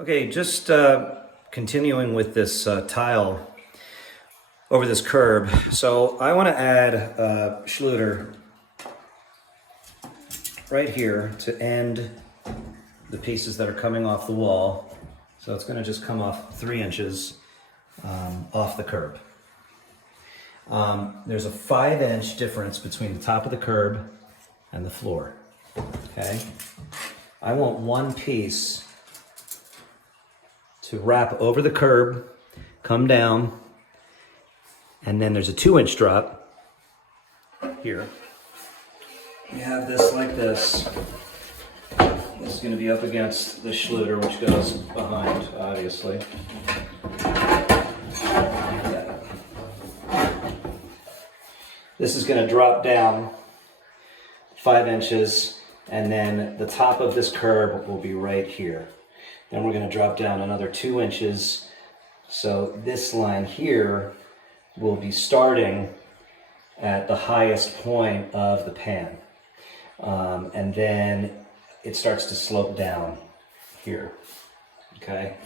Okay, just continuing with this tile over this curb. So I want to add a Schluter right here to end the pieces that are coming off the wall. So it's going to just come off 3 inches off the curb. There's a 5-inch difference between the top of the curb and the floor. Okay, I want one piece to wrap over the curb, come down, and then there's a 2-inch drop here. You have this like this. This is going to be up against the Schluter, which goes behind, obviously. This is going to drop down 5 inches, and then the top of this curb will be right here. Then we're going to drop down another 2 inches. So this line here will be starting at the highest point of the pan. And then it starts to slope down here. Okay?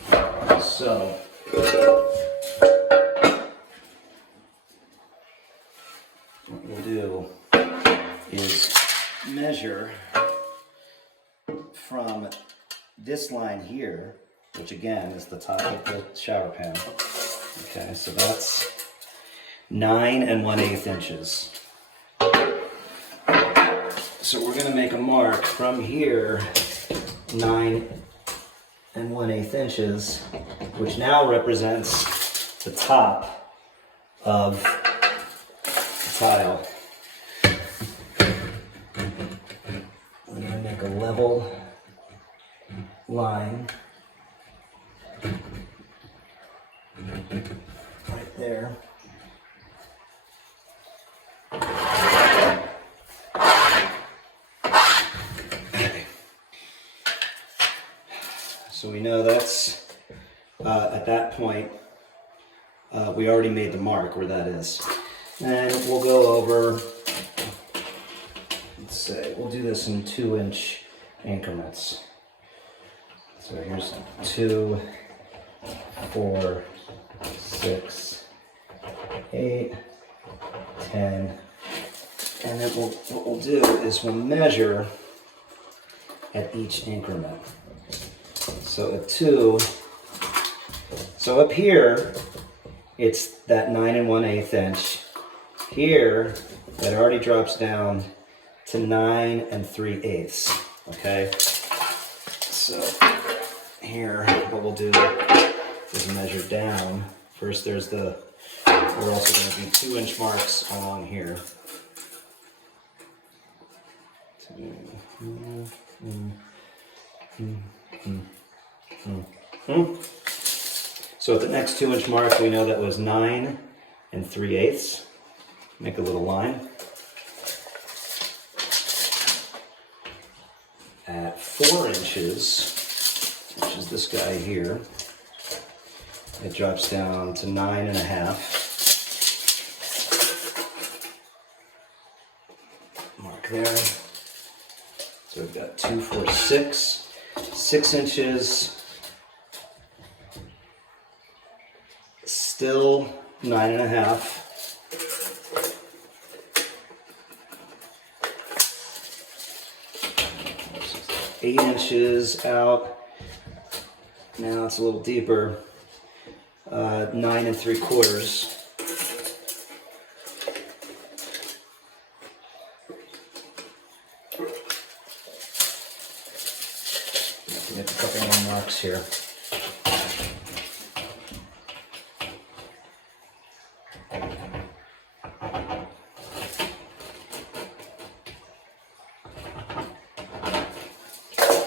So what we'll do is measure from this line here, which again is the top of the shower pan. Okay, so that's 9 1/8 inches. So we're going to make a mark from here, 9 1/8 inches, which now represents the top of the tile. I'm going to make a level line right there. Okay. So we know that's at that point we already made the mark where that is. And we'll go over, let's say, we'll do this in 2-inch increments. So here's 2, 4, 6, 8, 10, and then what we'll do is we'll measure at each increment. So at 2, so up here, it's that 9 1/8 inch. Here, that already drops down to 9 3/8. Okay, so here, what we'll do is measure down. First, there's we're also going to do 2-inch marks along here. So at the next 2-inch mark, we know that was 9 3/8. Make a little line. At 4 inches, which is this guy here, it drops down to 9 1/2. Mark there. So we've got 2, 4, 6. 6 inches. Still 9 1/2. 8 inches out. Now it's a little deeper. 9 3/4. Get a couple more marks here.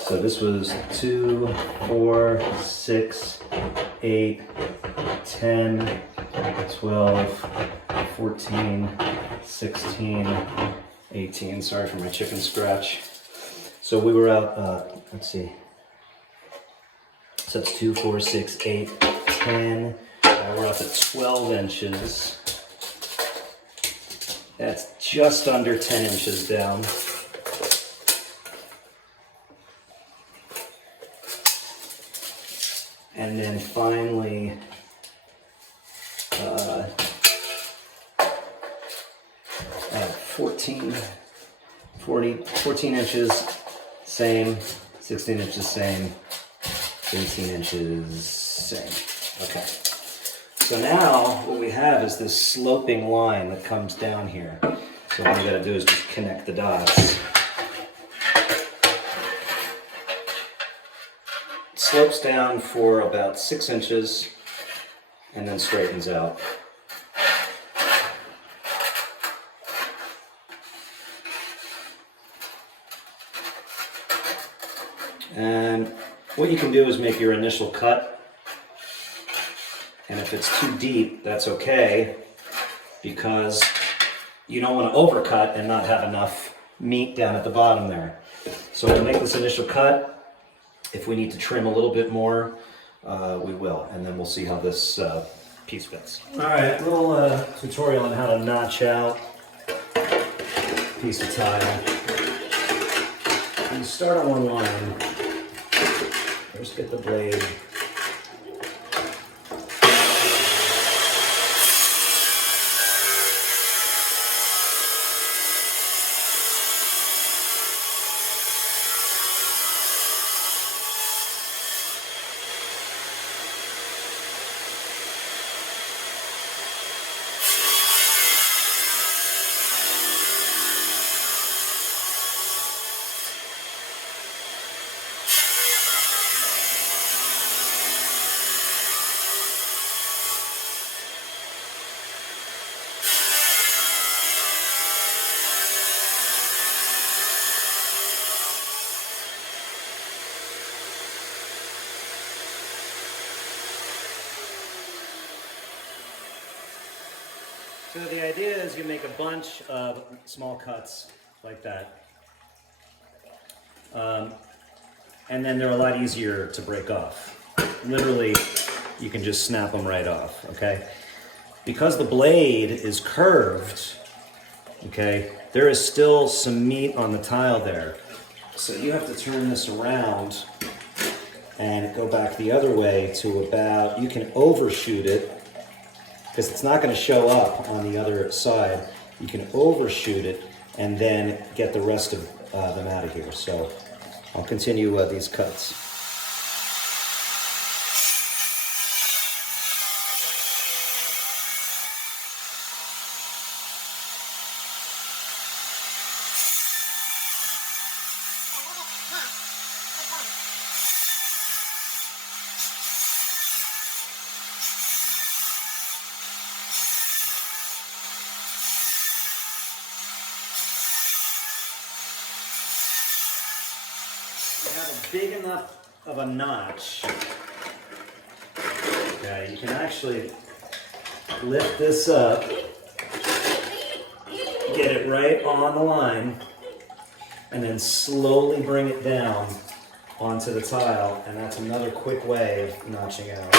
So this was 2, 4, 6, 8, 10, 12, 14, 16, 18. Sorry for my chicken scratch. So we were out, let's see. So that's 2, 4, 6, 8, 10. We're up at 12 inches. That's just under 10 inches down. And then finally, 14 inches, same, 16 inches, same, 18 inches, same. Okay. So now what we have is this sloping line that comes down here. So all you gotta do is just connect the dots. It slopes down for about 6 inches and then straightens out. And what you can do is make your initial cut. And if it's too deep, that's okay, because you don't want to overcut and not have enough meat down at the bottom there. So to make this initial cut, if we need to trim a little bit more, we will, and then we'll see how this piece fits. All right, a little tutorial on how to notch out a piece of tile. You start on one line. First get the blade. So the idea is you make a bunch of small cuts like that. And then they're a lot easier to break off. Literally, you can just snap them right off, okay? Because the blade is curved, okay, there is still some meat on the tile there. So you have to turn this around and go back the other way to about, you can overshoot it, because it's not going to show up on the other side. You can overshoot it and then get the rest of them out of here. So I'll continue these cuts. Have a big enough of a notch. Okay, you can actually lift this up, get it right on the line, and then slowly bring it down onto the tile, and that's another quick way of notching out.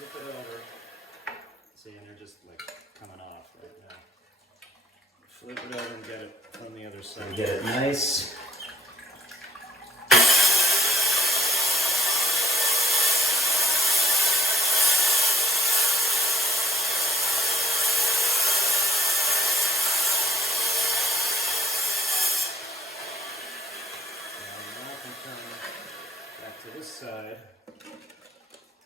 Flip it over. See, and they're just like coming off right now. Flip it over and get it from the other side. Get it nice. Now I can turn back to this side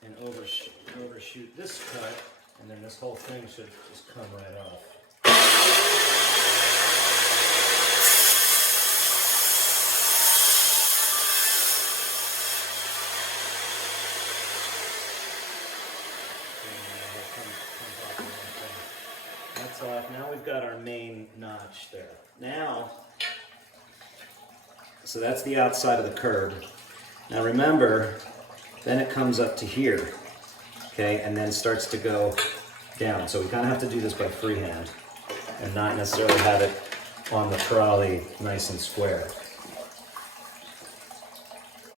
and overshoot this cut, and then this whole thing should just come right off. That's off. Now we've got our main notch there. Now, so that's the outside of the curb. Now remember, then it comes up to here, okay, and then starts to go down. So we kind of have to do this by freehand and not necessarily have it on the trolley nice and square.